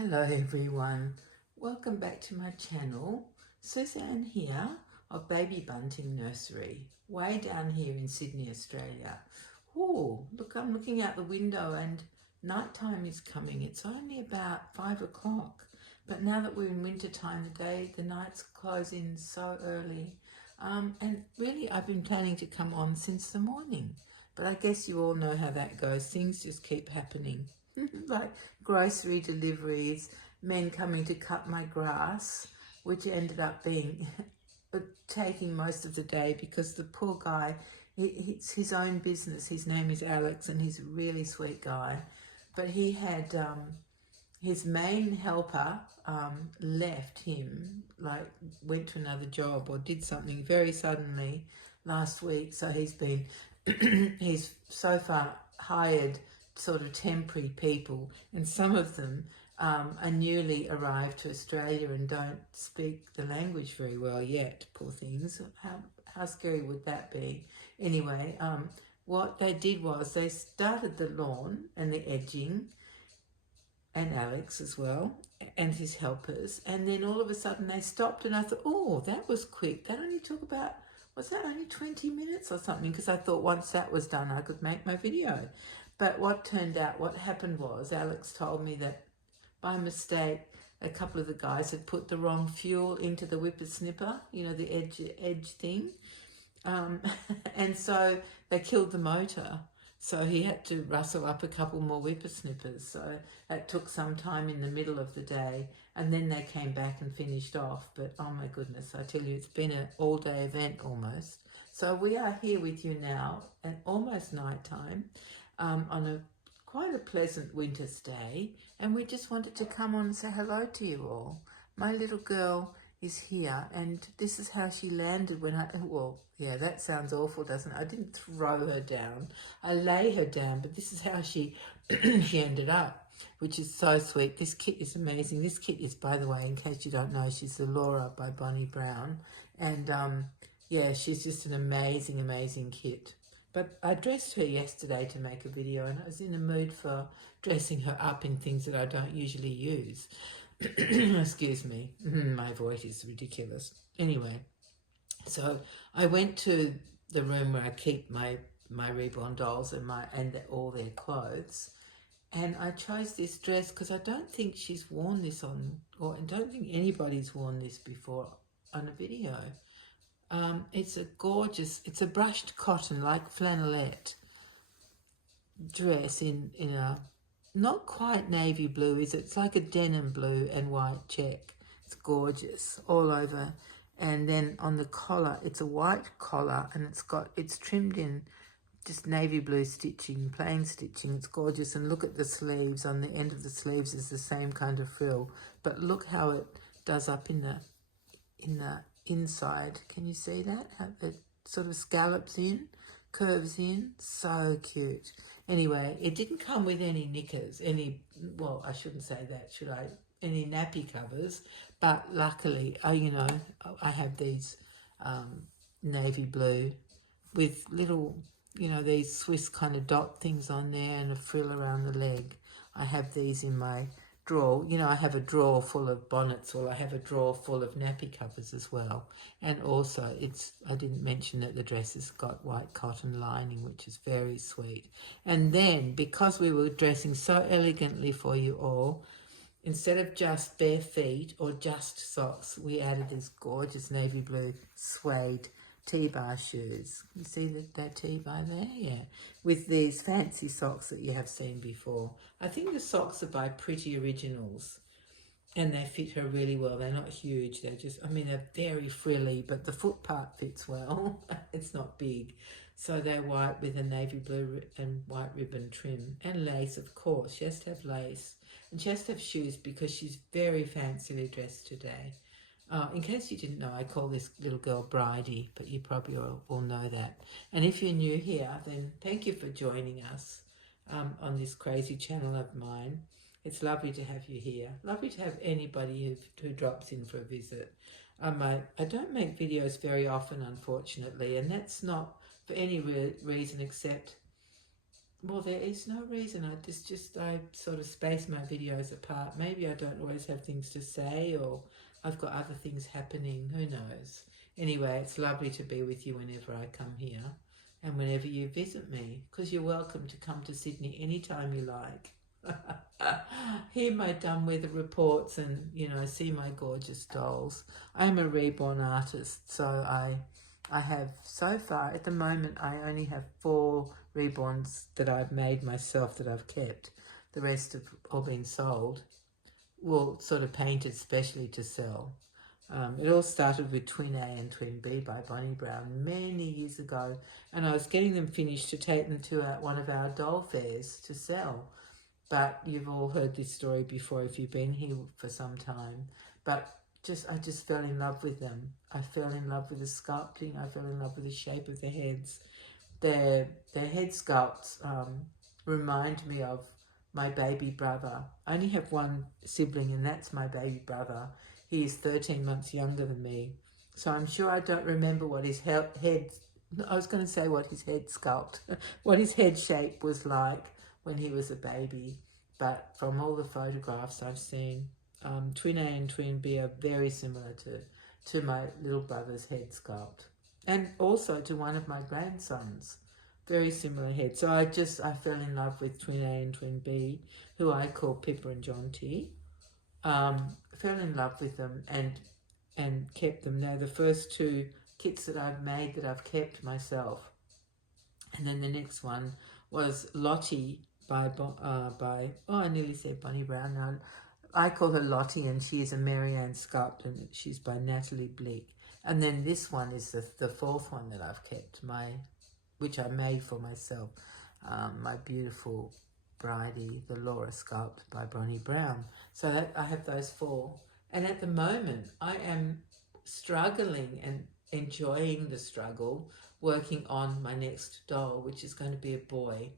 Hello everyone, welcome back to my channel. Suzanne here of Baby Bunting Nursery, way down here in Sydney, Australia. Oh, look, I'm looking out the window and nighttime is coming. It's only about 5 o'clock, but now that we're in winter time, the nights close in so early. And really I've been planning to come on since the morning, but I guess you all know how that goes. Things just keep happening. Like grocery deliveries, men coming to cut my grass, which ended up being taking most of the day because the poor guy, it's his own business. His name is Alex and he's a really sweet guy. But he had, his main helper left him, like went to another job or did something very suddenly last week. So he's been, he's so far hired sort of temporary people, and some of them are newly arrived to Australia and don't speak the language very well yet, poor things. How scary would that be? Anyway, what they did was they started the lawn and the edging, and Alex as well, and his helpers, and then all of a sudden they stopped, and I thought, oh, that was quick. That only took about, was that only 20 minutes or something? Because I thought once that was done I could make my video. But what happened was Alex told me that by mistake a couple of the guys had put the wrong fuel into the whippersnipper, you know, the edge thing. And so they killed the motor. So he had to rustle up a couple more whippersnippers. So that took some time in the middle of the day. And then they came back and finished off. But oh my goodness, I tell you, it's been an all-day event almost. So we are here with you now at almost nighttime. On quite a pleasant winter's day, and we just wanted to come on and say hello to you all. My little girl is here, and this is how she landed when well, yeah, that sounds awful, doesn't it? I didn't throw her down. I lay her down, but this is how she she ended up, which is so sweet. This kit is amazing. This kit is, by the way, in case you don't know, she's the Laura by Bonnie Brown, and yeah, she's just an amazing, amazing kit. But I dressed her yesterday to make a video, and I was in the mood for dressing her up in things that I don't usually use. Excuse me, my voice is ridiculous. Anyway, so I went to the room where I keep my reborn dolls and all their clothes, and I chose this dress because I don't think she's worn this on, or I don't think anybody's worn this before on a video. It's a gorgeous, it's a brushed cotton, like flannelette dress in a, not quite navy blue, is it? It's like a denim blue and white check. It's gorgeous all over. And then on the collar, it's a white collar, and it's trimmed in just navy blue stitching, plain stitching. It's gorgeous. And look at the sleeves. On the end of the sleeves is the same kind of frill, but look how it does up in the inside. Can you see that? How it sort of scallops in, curves in. So cute. Anyway, it didn't come with any knickers, well, I shouldn't say that, should I? Any nappy covers, but luckily, you know, I have these navy blue with little, you know, these Swiss kind of dot things on there and a frill around the leg. I have these in my drawer. You know, I have a drawer full of bonnets, or I have a drawer full of nappy covers as well. And also, I didn't mention that the dress has got white cotton lining, which is very sweet. And then, because we were dressing so elegantly for you all, instead of just bare feet or just socks, we added these gorgeous navy blue suede T-bar shoes. You see that T-bar there? Yeah. With these fancy socks that you have seen before. I think the socks are by Pretty Originals, and they fit her really well. They're not huge. They're just, I mean, they're very frilly, but the foot part fits well. It's not big. So they're white with a navy blue and white ribbon trim. And lace, of course. She has to have lace. And she has to have shoes because she's very fancily dressed today. In case you didn't know, I call this little girl Bridie, but you probably all know that. And if you're new here, then thank you for joining us on this crazy channel of mine. It's lovely to have you here. Lovely to have anybody who drops in for a visit. I don't make videos very often, unfortunately, and that's not for any reason except Well, there is no reason. I sort of space my videos apart. Maybe I don't always have things to say, or I've got other things happening. Who knows? Anyway, it's lovely to be with you whenever I come here and whenever you visit me, because you're welcome to come to Sydney anytime you like. Hear my dumb weather reports and, you know, see my gorgeous dolls. I'm a reborn artist, so I have, so far, at the moment, I only have 4 reborns that I've made myself that I've kept. The rest have all been sold. Well, sort of painted specially to sell. It all started with Twin A and Twin B by Bonnie Brown many years ago, and I was getting them finished to take them to one of our doll fairs to sell. But you've all heard this story before if you've been here for some time. But I just fell in love with them. I fell in love with the sculpting. I fell in love with the shape of their heads. Their head sculpts remind me of my baby brother. I only have one sibling, and that's my baby brother. He is 13 months younger than me. So I'm sure I don't remember what his head, I was going to say what his head sculpt, what his head shape was like when he was a baby. But from all the photographs I've seen, Twin A and Twin B are very similar to my little brother's head sculpt. And also to one of my grandsons. Very similar head. So I fell in love with Twin A and Twin B, who I call Pippa and John T. Fell in love with them and kept them. Now the first 2 kits that I've made that I've kept myself. And then the next one was Lottie by I nearly said Bonnie Brown. Now, I call her Lottie, and she is a Marianne sculpt, and she's by Natalie Bleak. And then this one is the 4th one that I've kept, which I made for myself, my beautiful Bridie, the Laura sculpt by Bonnie Brown. So I have those 4. And at the moment, I am struggling and enjoying the struggle, working on my next doll, which is going to be a boy.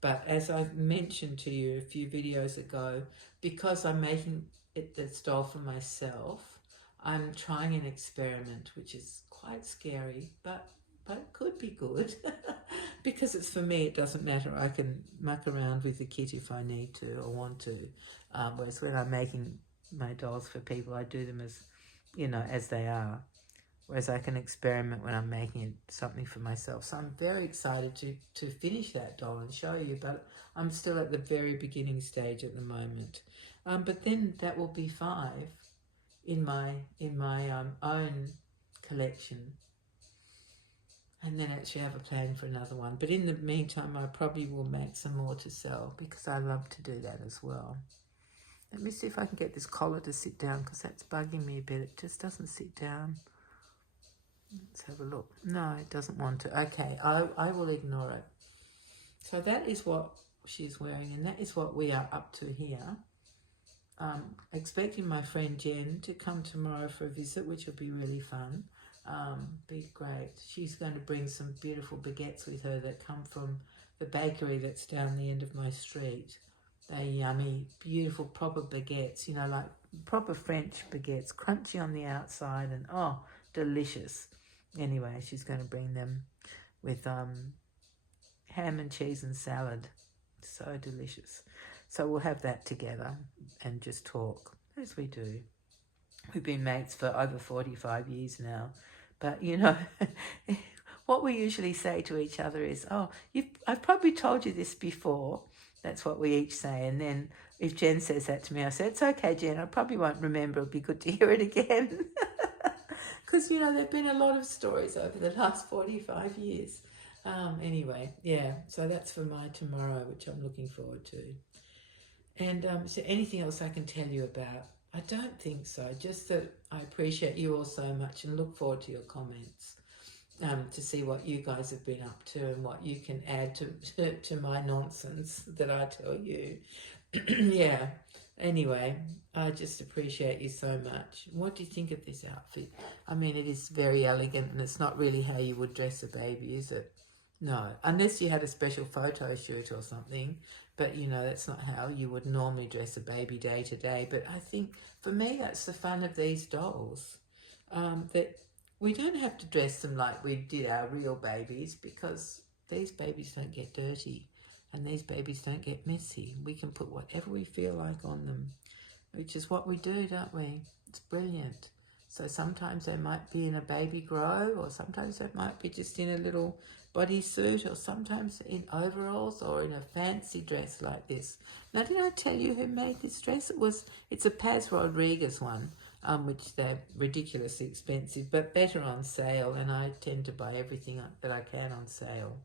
But as I've mentioned to you a few videos ago, because I'm making this doll for myself, I'm trying an experiment, which is quite scary, but it could be good. Because it's for me, it doesn't matter. I can muck around with the kit if I need to or want to. Whereas when I'm making my dolls for people, I do them as, you know, as they are. Whereas I can experiment when I'm making something for myself. So I'm very excited to finish that doll and show you, but I'm still at the very beginning stage at the moment. But then that will be 5 in my own collection. And then actually have a plan for another one. But in the meantime, I probably will make some more to sell because I love to do that as well. Let me see if I can get this collar to sit down because that's bugging me a bit. It just doesn't sit down. Let's have a look. No, it doesn't want to. Okay, I will ignore it. So that is what she's wearing, and that is what we are up to here. Expecting my friend Jen to come tomorrow for a visit, which will be really fun. Be great. She's going to bring some beautiful baguettes with her that come from the bakery that's down the end of my street. They're yummy, beautiful, proper baguettes, you know, like proper French baguettes, crunchy on the outside and, oh, delicious. Anyway, she's going to bring them with ham and cheese and salad. So delicious. So we'll have that together and just talk, as we do. We've been mates for over 45 years now. But, you know, what we usually say to each other is, oh, I've probably told you this before. That's what we each say. And then if Jen says that to me, I say, it's okay, Jen, I probably won't remember. It'll be good to hear it again. Because, you know, there have been a lot of stories over the last 45 years. Anyway, yeah, so that's for my tomorrow, which I'm looking forward to. And is there anything else I can tell you about? I don't think so. Just that I appreciate you all so much and look forward to your comments to see what you guys have been up to and what you can add to my nonsense that I tell you. Yeah. Anyway, I just appreciate you so much. What do you think of this outfit? I mean, it is very elegant and it's not really how you would dress a baby, is it? No, unless you had a special photo shoot or something. But, you know, that's not how you would normally dress a baby day to day. But I think, for me, that's the fun of these dolls. That we don't have to dress them like we did our real babies because these babies don't get dirty. and these babies don't get messy. We can put whatever we feel like on them, which is what we do, don't we? It's brilliant. So sometimes they might be in a baby grow, or sometimes they might be just in a little bodysuit, or sometimes in overalls, or in a fancy dress like this. Now, did I tell you who made this dress? It's a Paz Rodriguez one, which they're ridiculously expensive, but better on sale, and I tend to buy everything that I can on sale.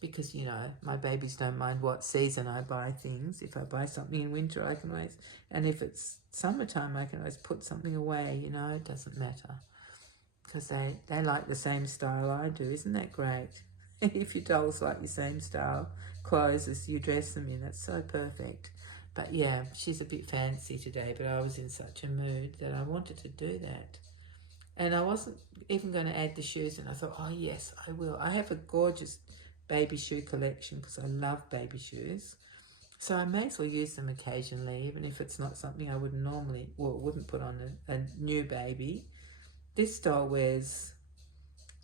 Because, you know, my babies don't mind what season I buy things. If I buy something in winter, I can always, and if it's summertime, I can always put something away, you know, it doesn't matter. Because they like the same style I do. Isn't that great? If your dolls like the same style clothes as you dress them in, that's so perfect. But yeah, she's a bit fancy today, but I was in such a mood that I wanted to do that. And I wasn't even going to add the shoes, and I thought, oh yes, I will. I have a gorgeous baby shoe collection because I love baby shoes, so I may as well use them occasionally, even if it's not something I wouldn't normally, well, wouldn't put on a new baby. This doll wears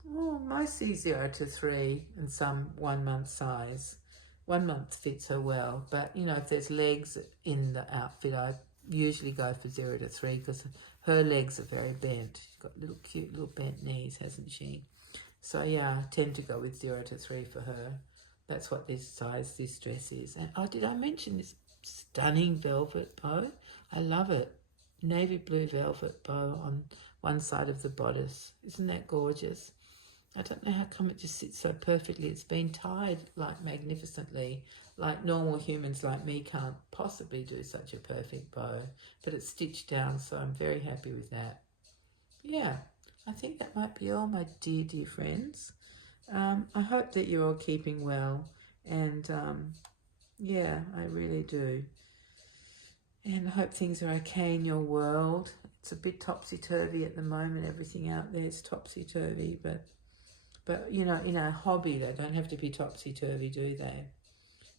mostly 0 to 3 and some 1 month size. 1 month fits her well, but you know, if there's legs in the outfit, I usually go for 0 to 3 because her legs are very bent. She's got little cute little bent knees, hasn't she? So yeah, I tend to go with 0 to 3 for her. That's what this dress is. And oh, did I mention this stunning velvet bow? I love it. Navy blue velvet bow on one side of the bodice. Isn't that gorgeous? I don't know how come it just sits so perfectly. It's been tied like magnificently, like normal humans like me can't possibly do such a perfect bow, but it's stitched down, so I'm very happy with that. Yeah. I think that might be all, my dear friends. I hope that you're all keeping well, and yeah, I really do. And I hope things are okay in your world. It's a bit topsy-turvy at the moment. Everything out there is topsy-turvy, but you know, in our hobby, they don't have to be topsy-turvy, do they?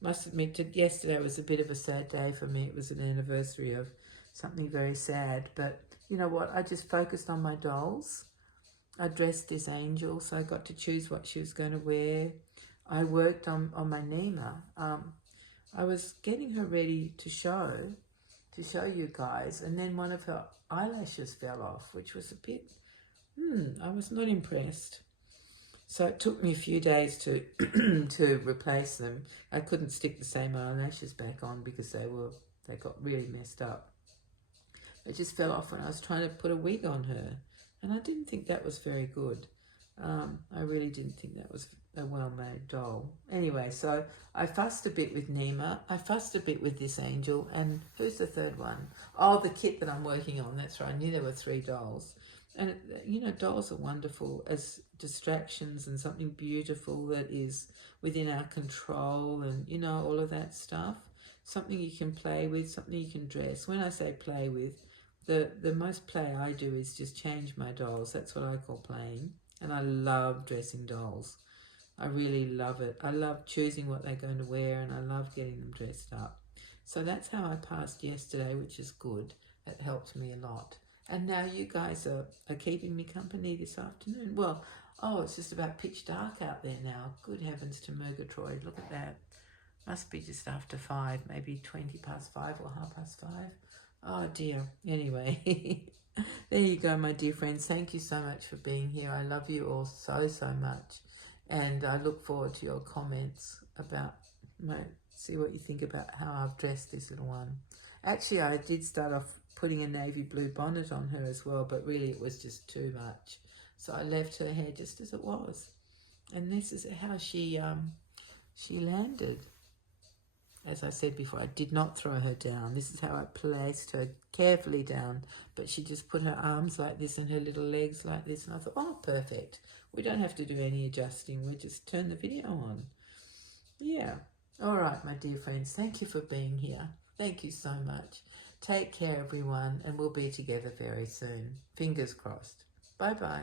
Must admit, yesterday was a bit of a sad day for me. It was an anniversary of something very sad, but you know what? I just focused on my dolls. I dressed this angel, so I got to choose what she was going to wear. I worked on my Nima. I was getting her ready to show you guys, and then one of her eyelashes fell off, which was a bit, I was not impressed. So it took me a few days to to replace them. I couldn't stick the same eyelashes back on because they got really messed up. It just fell off when I was trying to put a wig on her. And I didn't think that was very good. I really didn't think that was a well-made doll. Anyway, so I fussed a bit with Nima. I fussed a bit with this angel. And who's the third one? Oh, the kit that I'm working on. That's right. I knew there were 3 dolls. And, you know, dolls are wonderful as distractions and something beautiful that is within our control and, you know, all of that stuff. Something you can play with, something you can dress. When I say play with, the most play I do is just change my dolls. That's what I call playing. And I love dressing dolls. I really love it. I love choosing what they're going to wear, and I love getting them dressed up. So that's how I passed yesterday, which is good. It helped me a lot. And now you guys are keeping me company this afternoon. Well, oh, it's just about pitch dark out there now. Good heavens to Murgatroyd. Look at that. Must be just after 5, maybe 20 past 5 or 5:30. Oh dear. Anyway, there you go, my dear friends. Thank you so much for being here. I love you all so much. And I look forward to your comments about see what you think about how I've dressed this little one. Actually, I did start off putting a navy blue bonnet on her as well, but really it was just too much. So I left her hair just as it was. And this is how she landed. As I said before, I did not throw her down. This is how I placed her carefully down. But she just put her arms like this and her little legs like this. And I thought, oh, perfect. We don't have to do any adjusting. We just turn the video on. Yeah. All right, my dear friends. Thank you for being here. Thank you so much. Take care, everyone. And we'll be together very soon. Fingers crossed. Bye-bye.